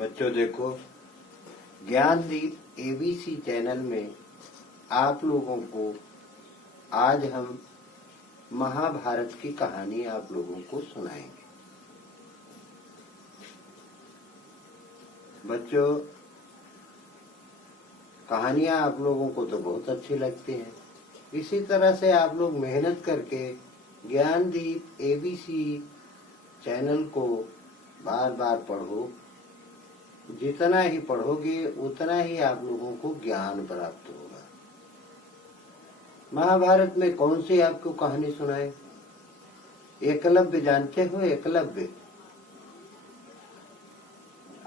बच्चों देखो, Gyandeep ABC channel में आप लोगों को आज हम महाभारत की कहानी आप लोगों को सुनाएंगे। बच्चों, कहानियां आप लोगों को तो बहुत अच्छी लगती हैं। इसी तरह से आप लोग मेहनत करके ज्ञानदीप एबीसी चैनल को बार बार पढ़ो। जितना ही पढ़ोगे उतना ही आप लोगों को ज्ञान प्राप्त होगा। महाभारत में कौन सी आपको कहानी सुनाए? एकलव्य जानते हो? एकलव्य।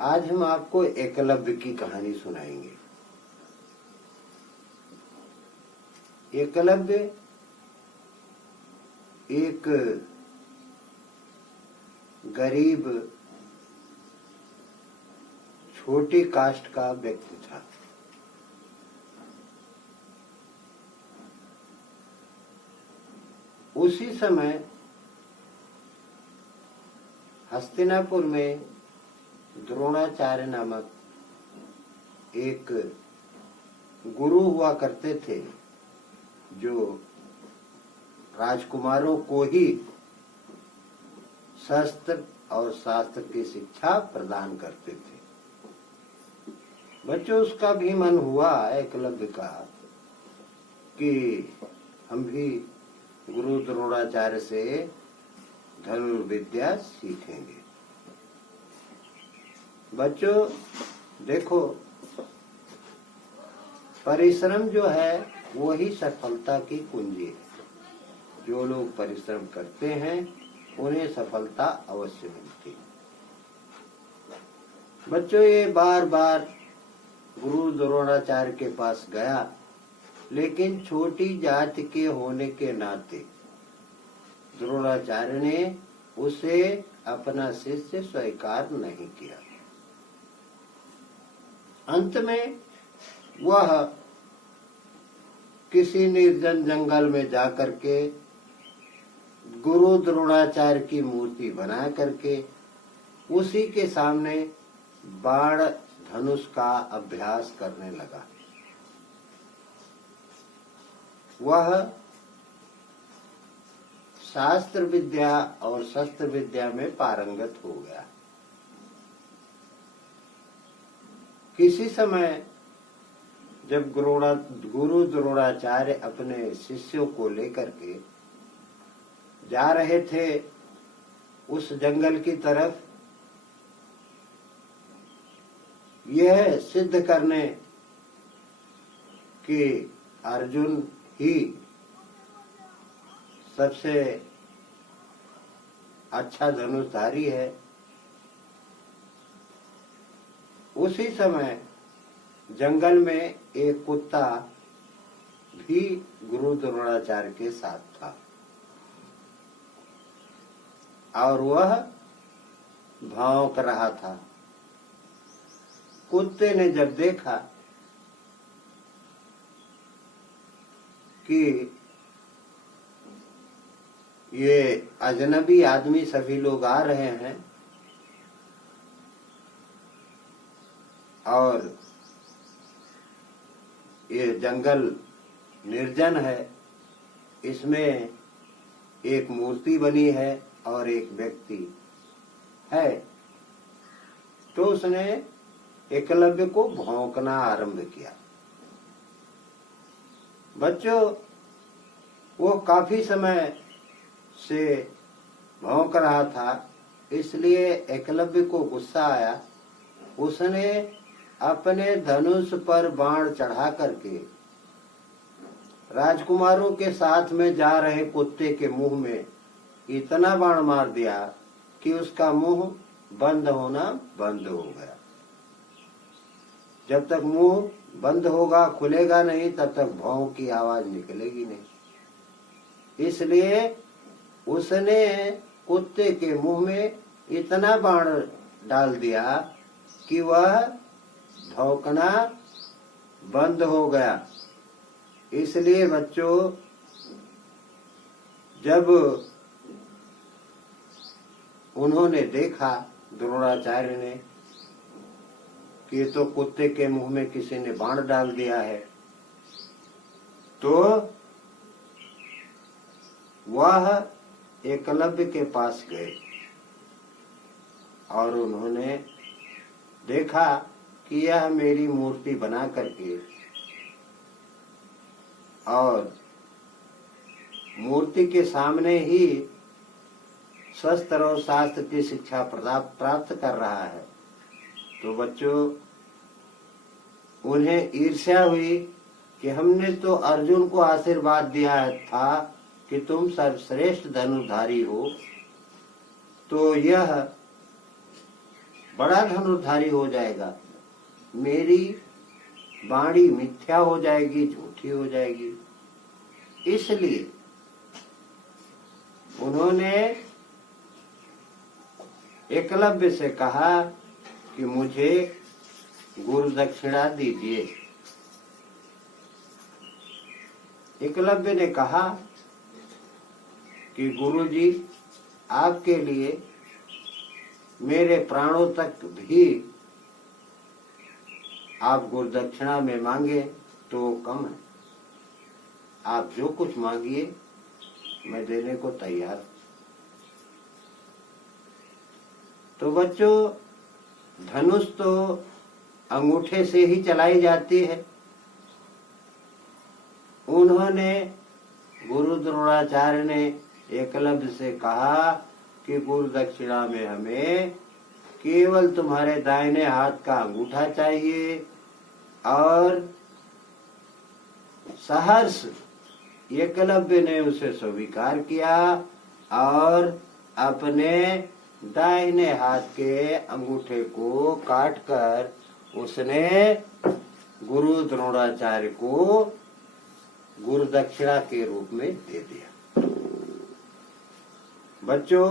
आज हम आपको एकलव्य की कहानी सुनाएंगे। एकलव्य एक गरीब छोटी कास्ट का व्यक्ति था। उसी समय हस्तिनापुर में द्रोणाचार्य नामक एक गुरु हुआ करते थे, जो राजकुमारों को ही शस्त्र और शास्त्र की शिक्षा प्रदान करते थे। बच्चों, उसका भी मन हुआ एकलव्य का कि हम भी गुरु द्रोणाचार्य से धनुर्विद्या सीखेंगे। बच्चों देखो, परिश्रम जो है वही सफलता की कुंजी है। जो लोग परिश्रम करते हैं उन्हें सफलता अवश्य मिलती है। बच्चों, ये बार बार गुरु द्रोणाचार्य के पास गया, लेकिन छोटी जाति के होने के नाते द्रोणाचार्य ने उसे अपना शिष्य स्वीकार नहीं किया। अंत में वह किसी निर्जन जंगल में जाकर के गुरु द्रोणाचार्य की मूर्ति बना करके उसी के सामने बाण धनुष का अभ्यास करने लगा। वह शास्त्र विद्या और शस्त्र विद्या में पारंगत हो गया। किसी समय जब गुरु द्रोणाचार्य अपने शिष्यों को लेकर के जा रहे थे उस जंगल की तरफ, यह सिद्ध करने कि अर्जुन ही सबसे अच्छा धनुषधारी है, उसी समय जंगल में एक कुत्ता भी गुरु द्रोणाचार्य के साथ था और वह भौंक रहा था। कुत्ते ने जब देखा कि ये अजनबी आदमी सभी लोग आ रहे हैं और ये जंगल निर्जन है, इसमें एक मूर्ति बनी है और एक व्यक्ति है, तो उसने एकलव्य को भौंकना आरंभ किया। बच्चों, वो काफी समय से भौंक रहा था, इसलिए एकलव्य को गुस्सा आया। उसने अपने धनुष पर बाण चढ़ा करके राजकुमारों के साथ में जा रहे कुत्ते के मुंह में इतना बाण मार दिया कि उसका मुंह बंद होना बंद हो गया। जब तक मुंह बंद होगा, खुलेगा नहीं, तब तक भौं की आवाज निकलेगी नहीं। इसलिए उसने कुत्ते के मुंह में इतना बाण डाल दिया कि वह भौंकना बंद हो गया। इसलिए बच्चों, जब उन्होंने देखा द्रोणाचार्य ने कि ये तो कुत्ते के मुंह में किसी ने बाण डाल दिया है। तो वह एकलव्य के पास गए और उन्होंने देखा कि यह मेरी मूर्ति बना करके और मूर्ति के सामने ही शस्त्र और शास्त्र की शिक्षा प्राप्त कर रहा है। तो बच्चों, उन्हें ईर्ष्या हुई कि हमने तो अर्जुन को आशीर्वाद दिया था कि तुम सर्वश्रेष्ठ धनुर्धारी हो, तो यह बड़ा धनुर्धारी हो जाएगा, मेरी वाणी मिथ्या हो जाएगी, झूठी हो जाएगी। इसलिए उन्होंने एकलव्य से कहा कि मुझे गुरु दक्षिणा दीजिए। एकलव्य ने कहा कि गुरुजी, आपके लिए मेरे प्राणों तक भी आप गुरु दक्षिणा में मांगे तो कम है। आप जो कुछ मांगिए मैं देने को तैयार। तो बच्चों, धनुष तो अंगूठे से ही चलाई जाती है। उन्होंने गुरु द्रोणाचार्य ने एकलव्य से कहा कि गुरु दक्षिणा में हमें केवल तुम्हारे दाहिने हाथ का अंगूठा चाहिए। और सहर्ष एकलव्य ने उसे स्वीकार किया और अपने दाहिने हाथ के अंगूठे को काटकर उसने गुरु द्रोणाचार्य को गुरु दक्षिणा के रूप में दे दिया। बच्चों,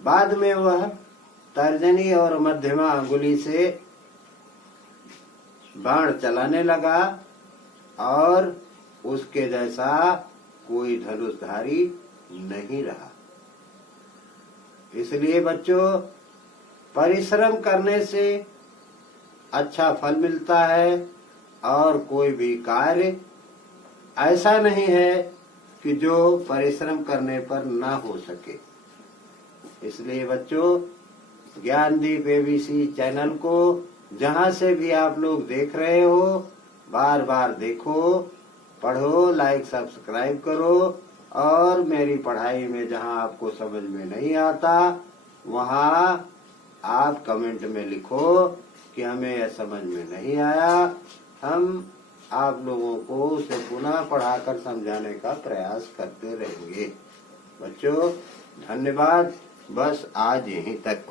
बाद में वह तर्जनी और मध्यमा अंगुली से बाण चलाने लगा और उसके जैसा कोई धनुषधारी नहीं रहा। इसलिए बच्चों, परिश्रम करने से अच्छा फल मिलता है और कोई भी कार्य ऐसा नहीं है कि जो परिश्रम करने पर ना हो सके। इसलिए बच्चों, ज्ञानदीप एबीसी चैनल को जहां से भी आप लोग देख रहे हो, बार बार देखो, पढ़ो, लाइक सब्सक्राइब करो और मेरी पढ़ाई में जहां आपको समझ में नहीं आता वहां आप कमेंट में लिखो कि हमें यह समझ में नहीं आया। हम आप लोगों को उसे पुनः पढ़ाकर समझाने का प्रयास करते रहेंगे। बच्चों, धन्यवाद। बस आज यहीं तक।